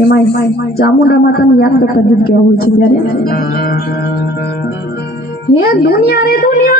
એમાં ચામુંડા માતાને યાદ કરતા ગીત કેવું હોય છે ત્યારે હે દુનિયા રે દુનિયા